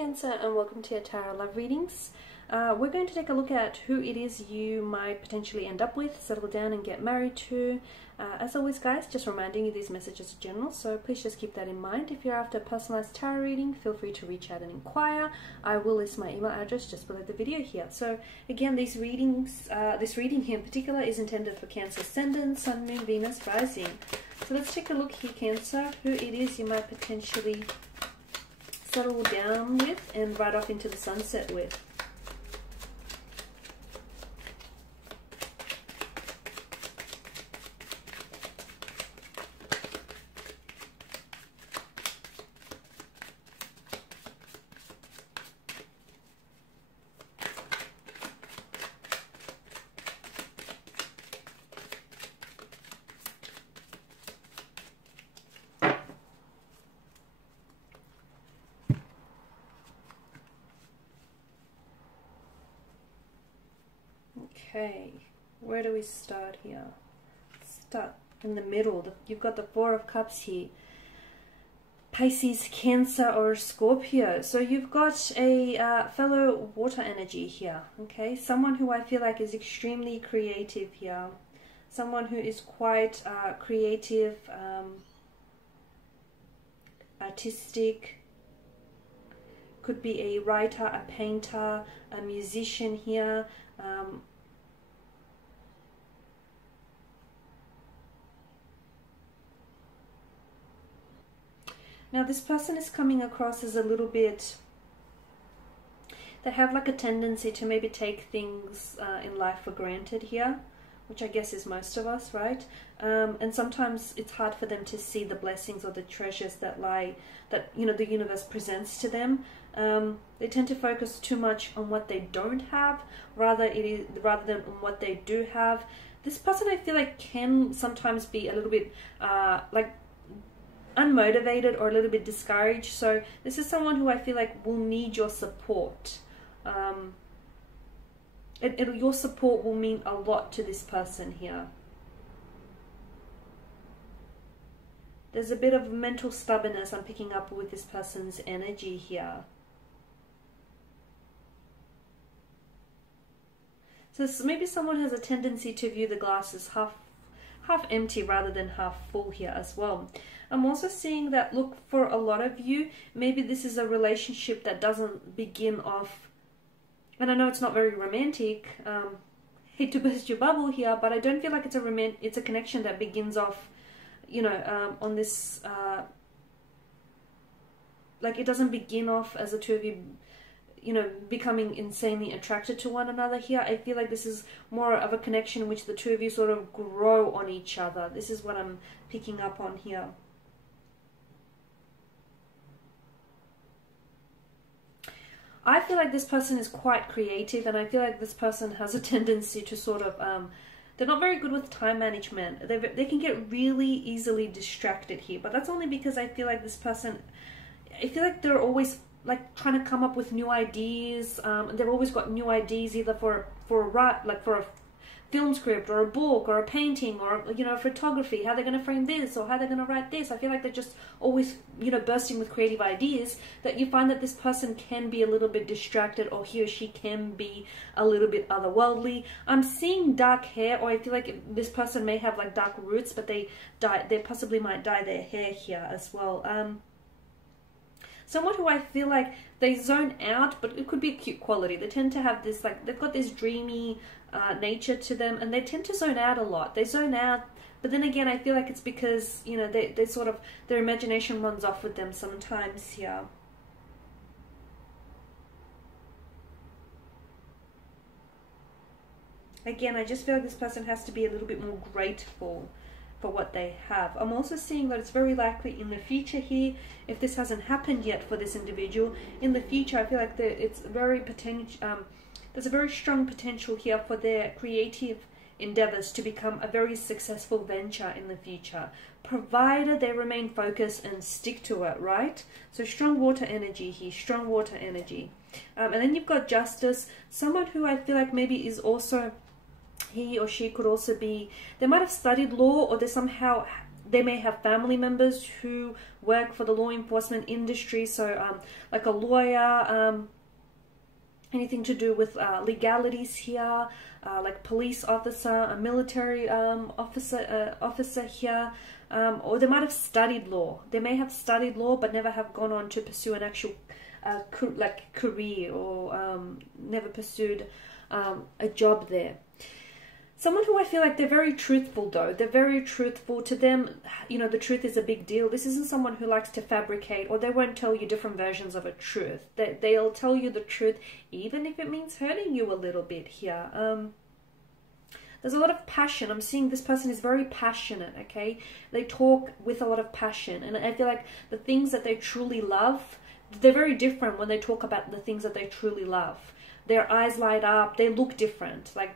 Cancer, and welcome to your Tarot Love Readings. We're going to take a look at who it is you might potentially end up with, settle down and get married to. As always guys, just reminding you these messages are general, so please just keep that in mind. If you're after a personalized tarot reading, feel free to reach out and inquire. I will list my email address just below the video here. So again, these readings, this reading here in particular is intended for Cancer Ascendant, Sun, Moon, Venus, Rising. So let's take a look here, Cancer, who it is you might potentially settle down with and ride off into the sunset with. Okay, where do we start here? Start in the middle. You've got the Four of Cups here. Pisces, Cancer, or Scorpio. So you've got a fellow water energy here, okay? Someone who I feel like is extremely creative here. Someone who is quite creative, artistic. Could be a writer, a painter, a musician here. Now this person is coming across as a little bit, they have like a tendency to maybe take things in life for granted here, which I guess is most of us, right? And sometimes it's hard for them to see the blessings or the treasures that you know, the universe presents to them. They tend to focus too much on what they don't have rather than on what they do have. This person, I feel like, can sometimes be a little bit like unmotivated or a little bit discouraged. So this is someone who I feel like will need your support. Your support will mean a lot to this person here. There's a bit of mental stubbornness I'm picking up with this person's energy here. So maybe someone has a tendency to view the glass as half empty rather than half full here as well. I'm also seeing that, look, for a lot of you, maybe this is a relationship that doesn't begin off, and I know it's not very romantic, hate to burst your bubble here, but I don't feel like it's a connection that begins off, you know, on this, like it doesn't begin off as the two of you, you know, becoming insanely attracted to one another here. I feel like this is more of a connection in which the two of you sort of grow on each other. This is what I'm picking up on here. I feel like this person is quite creative, and I feel like this person has a tendency to sort of, they're not very good with time management. They can get really easily distracted here, but that's only because I feel like this person, I feel like they're always like trying to come up with new ideas. They've always got new ideas, either for a film script or a book or a painting or, you know, photography, how they're going to frame this or how they're going to write this. I feel like they're just always, you know, bursting with creative ideas, that you find that this person can be a little bit distracted, or he or she can be a little bit otherworldly. I'm seeing dark hair, or I feel like this person may have like dark roots, but they possibly might dye their hair here as well. Someone who I feel like they zone out, but it could be a cute quality. They tend to have this, like, they've got this dreamy nature to them, and they tend to zone out a lot. They zone out, but then again, I feel like it's because, you know, they sort of, their imagination runs off with them sometimes here. Again, I just feel like this person has to be a little bit more grateful for what they have. I'm also seeing that it's very likely in the future here, if this hasn't happened yet for this individual, in the future I feel like it's very there's a very strong potential here for their creative endeavors to become a very successful venture in the future, provided they remain focused and stick to it, right? So strong water energy here, strong water energy. And then you've got Justice, someone who I feel like maybe is also, he or she could also be, they might have studied law, or they somehow they may have family members who work for the law enforcement industry, so like a lawyer, anything to do with legalities here, like police officer, a military officer here, or they might have studied law. They may have studied law but never have gone on to pursue an actual career, or never pursued a job there. Someone who I feel like they're very truthful though. They're very truthful. To them, you know, the truth is a big deal. This isn't someone who likes to fabricate, or they won't tell you different versions of a truth. They'll tell you the truth even if it means hurting you a little bit here. There's a lot of passion. I'm seeing this person is very passionate, okay? They talk with a lot of passion. And I feel like the things that they truly love, they're very different when they talk about the things that they truly love. Their eyes light up. They look different. Like,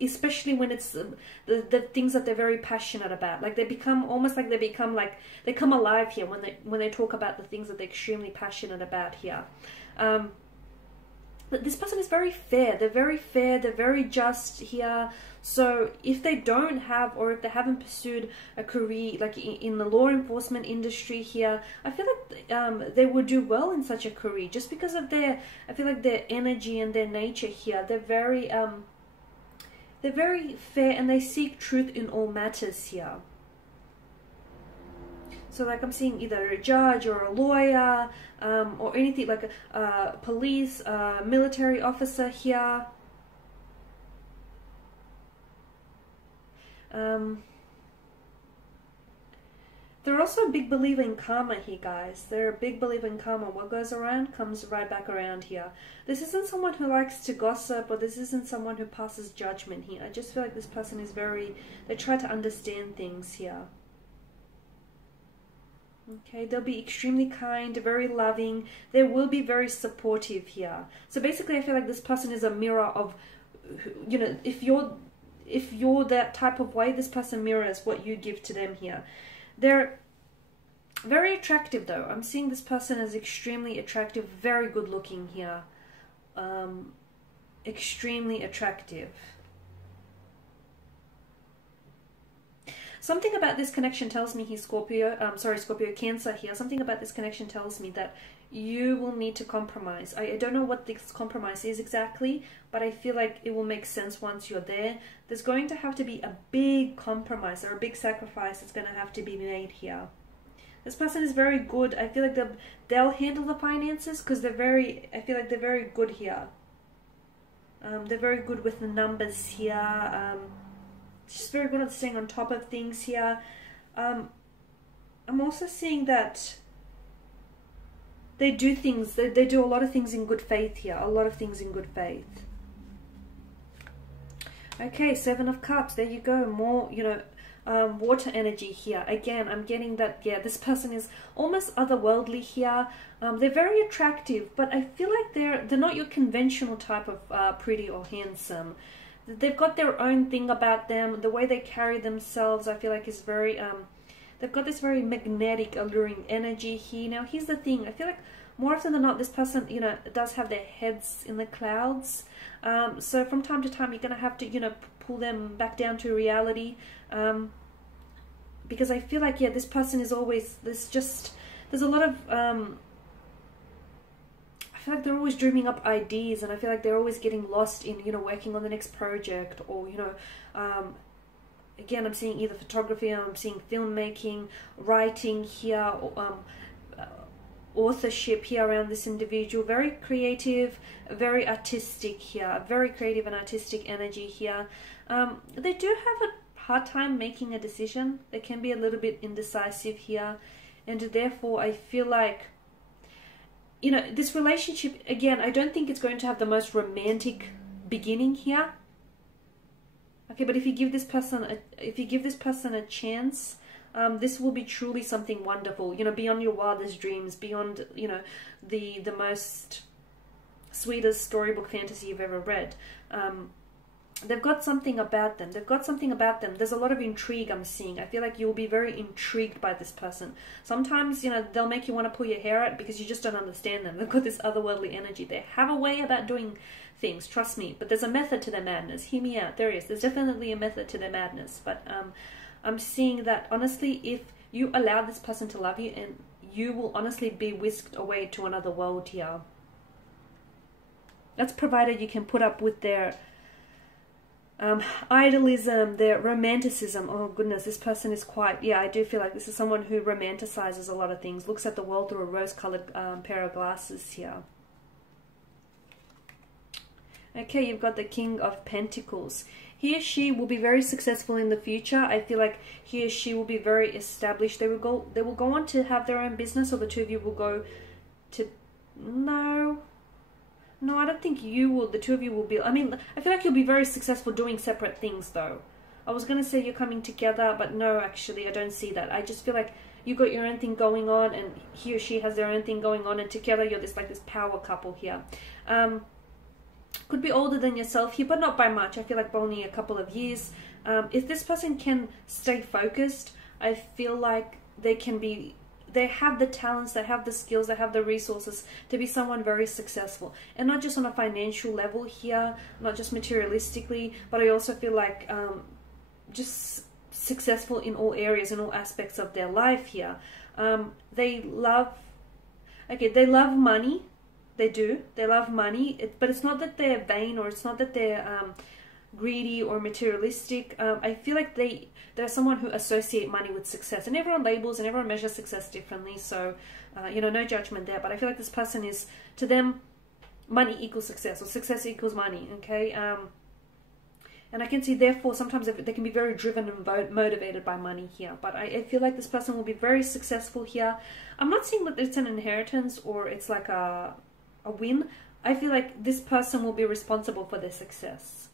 especially when it's the things that they're very passionate about. Like, they become almost like they come alive here when they talk about the things that they're extremely passionate about here. But this person is very fair. They're very fair. They're very just here. So if they don't have, or if they haven't pursued a career like in the law enforcement industry here, I feel like they would do well in such a career just because of I feel like their energy and their nature here. They're very fair, and they seek truth in all matters here. So like I'm seeing either a judge or a lawyer, or anything like a police, military officer here. They're also a big believer in karma here, guys. They're a big believer in karma. What goes around comes right back around here. This isn't someone who likes to gossip, or this isn't someone who passes judgment here. I just feel like this person is they try to understand things here. Okay, they'll be extremely kind, very loving. They will be very supportive here. So basically, I feel like this person is a mirror of, you know, if you're that type of way, this person mirrors what you give to them here. They're very attractive though. I'm seeing this person as extremely attractive, very good looking here. Extremely attractive. Something about this connection tells me he's Scorpio, Cancer here. Something about this connection tells me that you will need to compromise. I don't know what this compromise is exactly, but I feel like it will make sense once you're there. There's going to have to be a big compromise or a big sacrifice that's going to have to be made here. This person is very good. I feel like they'll handle the finances because I feel like they're very good here. They're very good with the numbers here. She's very good at staying on top of things here. I'm also seeing that they do things, they do a lot of things in good faith here. A lot of things in good faith. Okay, Seven of Cups. There you go. More, you know, water energy here. Again, I'm getting that, yeah, this person is almost otherworldly here. They're very attractive, but I feel like they're not your conventional type of pretty or handsome. They've got their own thing about them. The way they carry themselves, I feel like is very, they've got this very magnetic, alluring energy here. Now, here's the thing. I feel like more often than not, this person, you know, does have their heads in the clouds. So from time to time, you're going to have to, you know, pull them back down to reality. Because I feel like, yeah, this person is always, there's a lot of, I feel like they're always dreaming up ideas, and I feel like they're always getting lost in, you know, working on the next project, or, you know, again, I'm seeing either photography, I'm seeing filmmaking, writing here, authorship here around this individual. Very creative, very artistic here, very creative and artistic energy here. They do have a hard time making a decision. They can be a little bit indecisive here, and therefore I feel like, you know, this relationship, again, I don't think it's going to have the most romantic beginning here. Okay, but if you give this person a chance, this will be truly something wonderful. You know, beyond your wildest dreams, beyond, you know, the most sweetest storybook fantasy you've ever read. They've got something about them. They've got something about them. There's a lot of intrigue I'm seeing. I feel like you'll be very intrigued by this person. Sometimes, you know, they'll make you want to pull your hair out because you just don't understand them. They've got this otherworldly energy. They have a way about doing things, trust me. But there's a method to their madness. Hear me out. There is. There's definitely a method to their madness. But I'm seeing that honestly, if you allow this person to love you, and you will honestly be whisked away to another world here. That's provided you can put up with their idealism, their romanticism. Oh goodness, this person is quite, yeah, I do feel like this is someone who romanticizes a lot of things, looks at the world through a rose-colored pair of glasses here. Okay, you've got the King of Pentacles. He or she will be very successful in the future. I feel like he or she will be very established. They will go on to have their own business, or the two of you will go to, no, I don't think you will. The two of you will be, I mean, I feel like you'll be very successful doing separate things though. I was going to say you're coming together, but no, actually, I don't see that. I just feel like you got your own thing going on, and he or she has their own thing going on, and together you're this, like this power couple here. Could be older than yourself here, but not by much. I feel like only a couple of years. If this person can stay focused, I feel like they have the talents, they have the skills, they have the resources to be someone very successful. And not just on a financial level here, not just materialistically, but I also feel like just successful in all areas, in all aspects of their life here. They love money. They do. They love money, but it's not that they're vain, or it's not that they're greedy or materialistic. I feel like they're someone who associate money with success, and everyone labels and everyone measures success differently. So, you know, no judgment there. But I feel like this person is, to them, money equals success, or success equals money. Okay. And I can see, therefore, sometimes they can be very driven and motivated by money here. But I feel like this person will be very successful here. I'm not saying that it's an inheritance or it's like a win. I feel like this person will be responsible for their success.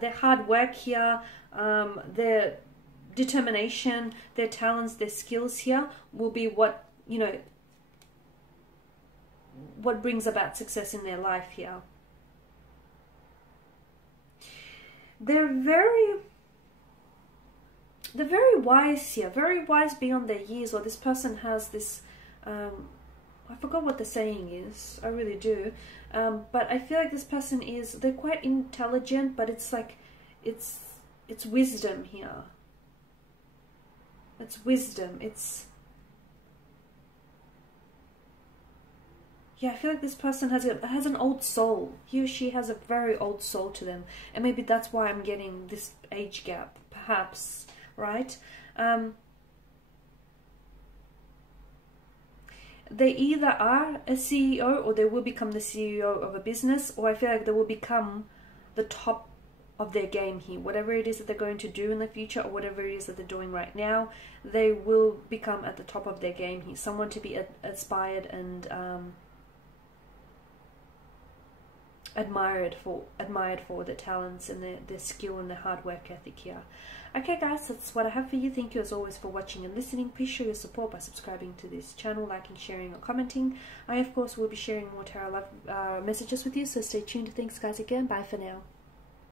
Their hard work here, their determination, their talents, their skills here will be what, you know, what brings about success in their life here. They're very wise here, very wise beyond their years, or this person has this, I forgot what the saying is, I really do, but I feel like this person they're quite intelligent, but it's like, it's wisdom here. It's wisdom, yeah, I feel like this person has an old soul. He or she has a very old soul to them. And maybe that's why I'm getting this age gap, perhaps, right? They either are a CEO, or they will become the CEO of a business, or I feel like they will become the top of their game here. Whatever it is that they're going to do in the future, or whatever it is that they're doing right now, they will become at the top of their game here. Someone to be aspired and admired for their talents and their skill and their hard work ethic here. Okay guys, that's what I have for you. Thank you as always for watching and listening. Please show your support by subscribing to this channel, liking, sharing or commenting. I of course will be sharing more tarot love messages with you, so stay tuned. Thanks guys again. Bye for now.